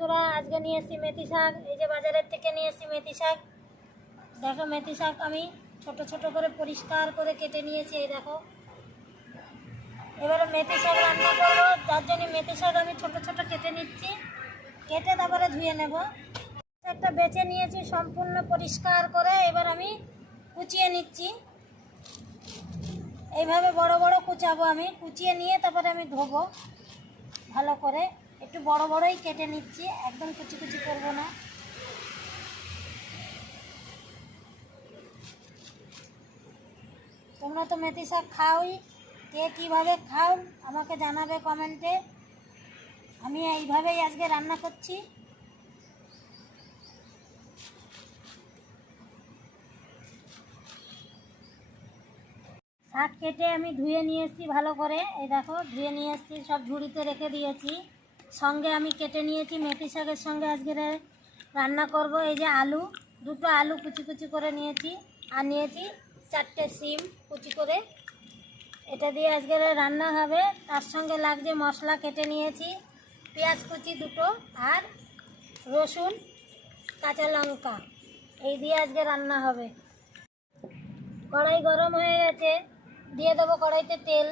বন্ধুরা, আজকে নিয়ে এসেছি মেথি শাক। এই যে বাজারের থেকে নিয়ে এসেছি মেথি শাক। দেখো, মেথি শাক আমি ছোট ছোট করে পরিষ্কার করে কেটে নিয়েছি। এই দেখো, এবারে মেথি শাক রান্না করবো, যার জন্য মেথি শাক আমি ছোট ছোট কেটে নিচ্ছি। কেটে তারপরে ধুয়ে নেব। একটা বেছে নিয়েছি সম্পূর্ণ পরিষ্কার করে, এবার আমি কুচিয়ে নিচ্ছি। এইভাবে বড় বড় কুচাবো, আমি কুচিয়ে নিয়ে তারপরে আমি ধোবো ভালো করে। একটু বড় বড়ই কেটে নিচ্ছি, একদম কুচি কুচি করবো না। তোমরা তো মেথি শাক খাওই, কে কীভাবে খাও আমাকে জানাবে কমেন্টে। আমি এইভাবেই আজকে রান্না করছি। শাক কেটে আমি ধুয়ে নিয়ে এসেছি ভালো করে। এই দেখো, ধুয়ে নিয়ে এসেছি, সব ঝুড়িতে রেখে দিয়েছি। সঙ্গে আমি কেটে নিয়েছি মেথি শাকের সঙ্গে আজকে রান্না করব। এই যে আলু, দুটো আলু কুচি কুচি করে নিয়েছি, আর নিয়েছি 4টে সিম কুচি করে। এটা দিয়ে আজকে রান্না হবে। তার সঙ্গে লাগছে মশলা কেটে নিয়েছি, পেঁয়াজ কুচি দুটো, আর রসুন, কাঁচা লঙ্কা। এই দিয়ে আজকে রান্না হবে। কড়াই গরম হয়ে গেছে, দিয়ে দেবো কড়াইতে তেল।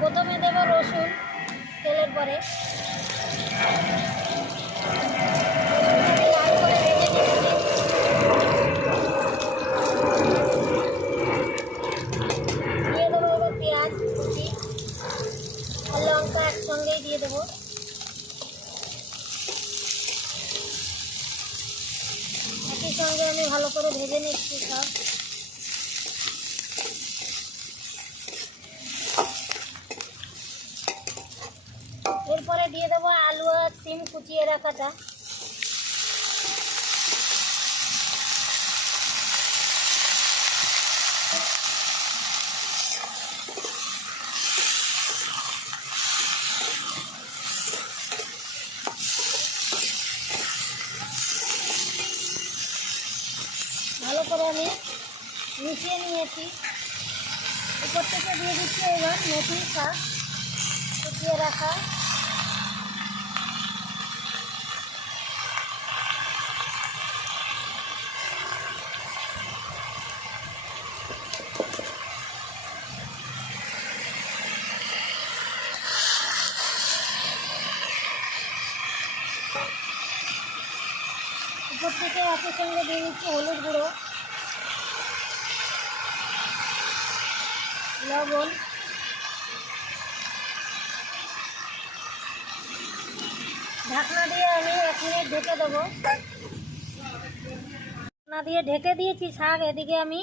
প্রথমে দেবো রসুন, তেলের পরে লাল করে ভেজে নিচ্ছি। দিয়ে দেবো এবার পেঁয়াজ কুচি আর লঙ্কা একসঙ্গেই দিয়ে দেবো। একই সঙ্গে আমি ভালো করে ভেজে নিচ্ছি সব। এরপরে দিয়ে দেবো আলু আর সিম কুচিয়ে রাখাটা। ভালো করে আমি মিশিয়ে নিয়েছি। উপর থেকে দিয়ে দিচ্ছি এবার মেথি শাক কুচিয়ে রাখা। উপর থেকে একই সঙ্গে দিয়ে দিচ্ছি হলুদ গুঁড়ো, লবণ। ঢাকনা দিয়ে আমি 1 মিনিট ঢেকে দেবো। ঢাকনা দিয়ে ঢেকে দিয়েছি শাক। এদিকে আমি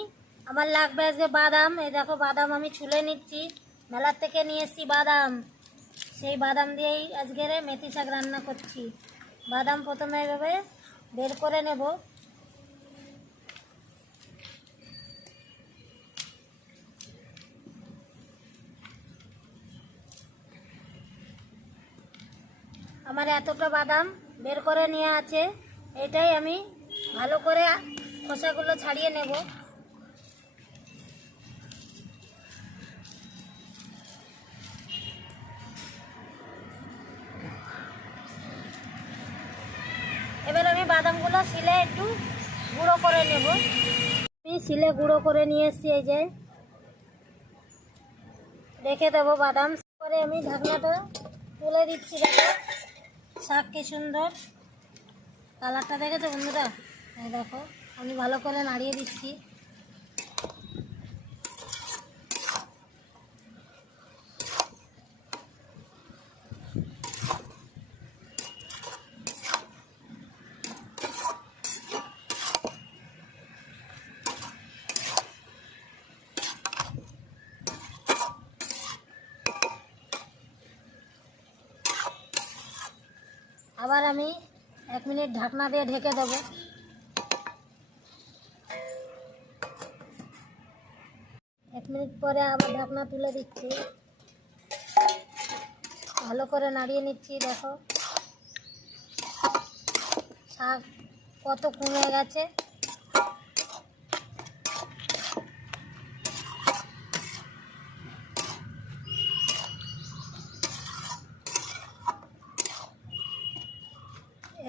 আমার লাগবে আজকে বাদাম। এই দেখো, বাদাম আমি ছুলে নিচ্ছি। মেলার থেকে নিয়ে এসেছি বাদাম, সেই বাদাম দিয়েই আজকের মেথি শাক রান্না করছি। বাদাম প্রথমে এভাবে বের করে নেব। আমার এতটা বাদাম বের করে নিয়ে আছে, এটাই আমি ভালো করে খোসাগুলো ছাড়িয়ে নেব। এবার আমি বাদামগুলো শিলে একটু গুঁড়ো করে নেব। আমি শিলে গুঁড়ো করে নিয়ে এসেছি। এই যে রেখে দেবো বাদাম। পরে আমি ঢাকনাটা তুলে দিচ্ছি। দেখো শাক কি সুন্দর কালারটা, দেখেছো বন্ধুরা? এই দেখো, আমি ভালো করে নাড়িয়ে দিচ্ছি। আবার আমি 1 মিনিট ঢাকনা দিয়ে ঢেকে দেবো। 1 মিনিট পরে আবার ঢাকনা তুলে দিচ্ছি, ভালো করে নাড়িয়ে নিচ্ছি। দেখো শাক কত কমে গেছে।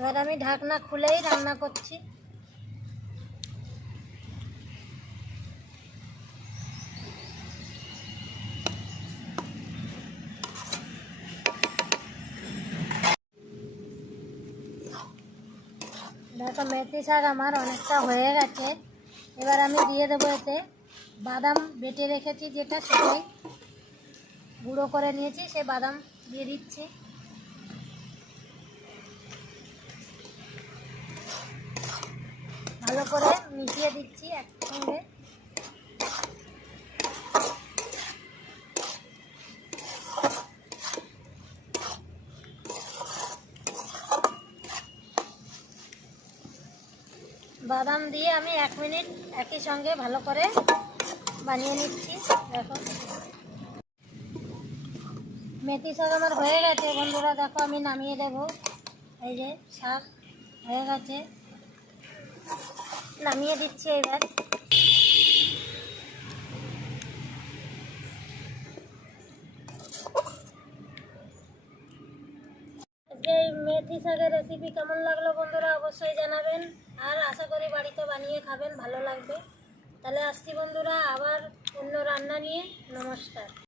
এবার আমি ঢাকনা খুলেই রান্না করছি। দেখো মেথি শাক আমার অনেকটা হয়ে গেছে। এবার আমি দিয়ে দেবো এতে বাদাম বেটে রেখেছি, যেটা সেটাই গুঁড়ো করে নিয়েছি, সে বাদাম দিয়ে দিচ্ছি। ভালো করে মিশিয়ে দিচ্ছি একসঙ্গে। বাদাম দিয়ে আমি 1 মিনিট একই সঙ্গে ভালো করে বানিয়ে নিচ্ছি। দেখো মেথি শাক আমার হয়ে গেছে বন্ধুরা। দেখো আমি নামিয়ে দেব। এই যে শাক হয়ে গেছে, নামিয়ে দিচ্ছি এবার। আজকে এই মেথি শাকের রেসিপি কেমন লাগলো বন্ধুরা অবশ্যই জানাবেন, আর আশা করি বাড়িতে বানিয়ে খাবেন, ভালো লাগবে। তাহলে আসছি বন্ধুরা আবার অন্য রান্না নিয়ে। নমস্কার।